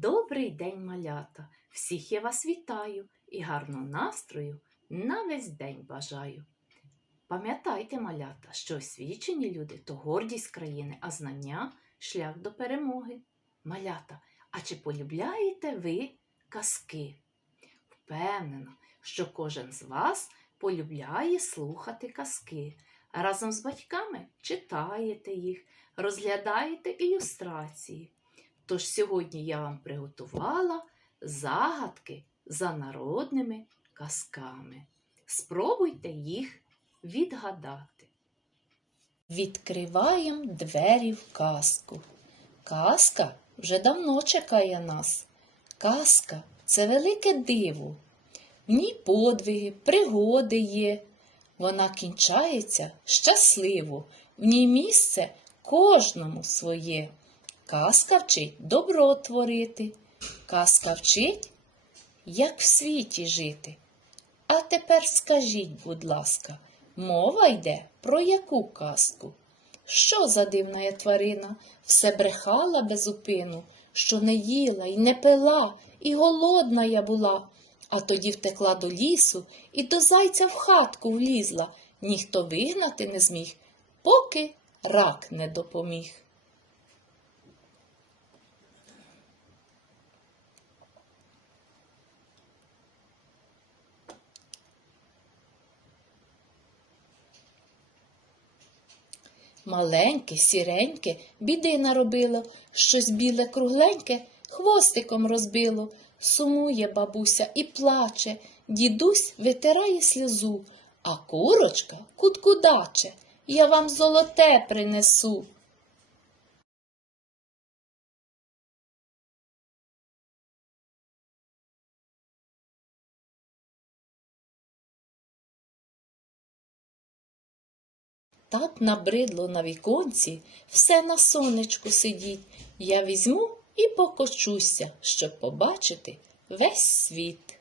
Добрий день, малята! Всіх я вас вітаю і гарного настрою на весь день бажаю. Пам'ятайте, малята, що освічені люди то гордість країни, а знання шлях до перемоги. Малята, а чи полюбляєте ви казки? Впевнена, що кожен з вас полюбляє слухати казки. Разом з батьками читаєте їх, розглядаєте ілюстрації. Тож сьогодні я вам приготувала загадки за народними казками. Спробуйте їх відгадати. Відкриваємо двері в казку. Казка вже давно чекає нас. Казка це велике диво. В ній подвиги, пригоди є. Вона кінчається щасливо, в ній місце кожному своє. Казка вчить добро творити, казка вчить, як в світі жити. А тепер скажіть, будь ласка, мова йде про яку казку? Що за дивна є тварина все брехала безупину, що не їла й не пила, і голодна я була, а тоді втекла до лісу і до зайця в хатку влізла, ніхто вигнати не зміг, поки рак не допоміг. Маленьке, сіреньке, біди наробило, щось біле кругленьке хвостиком розбило. Сумує бабуся і плаче, дідусь витирає сльозу, а курочка куткудаче, я вам золоте принесу. Так набридло на віконці, все на сонечку сидіть. Я візьму і покочуся, щоб побачити весь світ.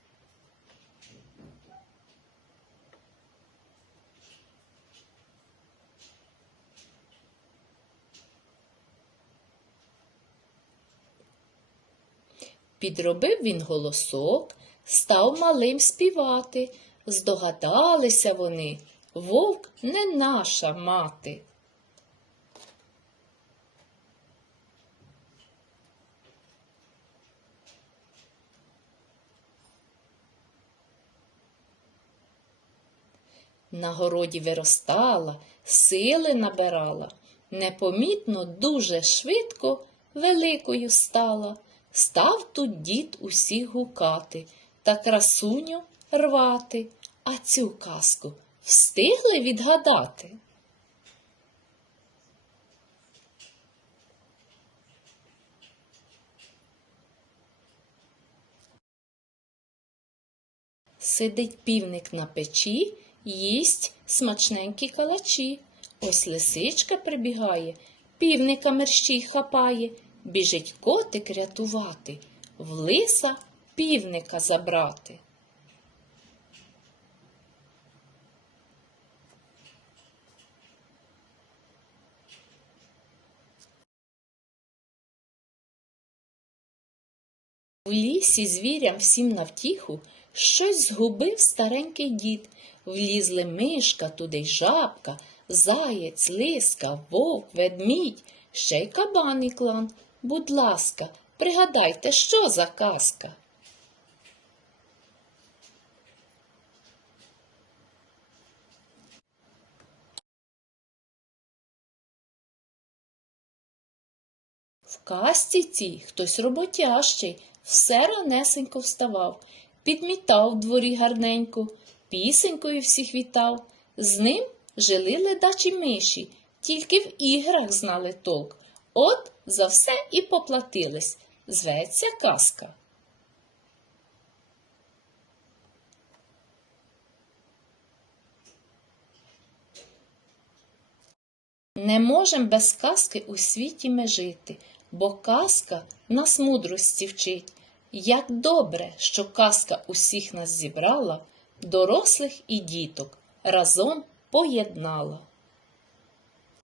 Підробив він голосок, став малим співати. Здогадалися вони, вовк не наша мати. На городі виростала, сили набирала, непомітно дуже швидко великою стала. Став тут дід усіх гукати та красуню рвати, а цю казку встигли відгадати. Сидить півник на печі, їсть смачненькі калачі. Ось лисичка прибігає, півника мерщій хапає, біжить котик рятувати, в лиса півника забрати. У лісі звірям всім навтіху щось згубив старенький дід. Влізли мишка, туди й жабка, заєць, лиска, вовк, ведмідь, ще й кабаний клан. Будь ласка, пригадайте, що за казка. В казці цій хтось роботящий, все ранесенько вставав, підмітав в дворі гарненько, пісенькою всіх вітав. З ним жили ледачі миші, тільки в іграх знали толк. От за все і поплатились. Зветься казка. Не можем без казки у світі ми жити, бо казка нас мудрості вчить. Як добре, що казка усіх нас зібрала, дорослих і діток разом поєднала.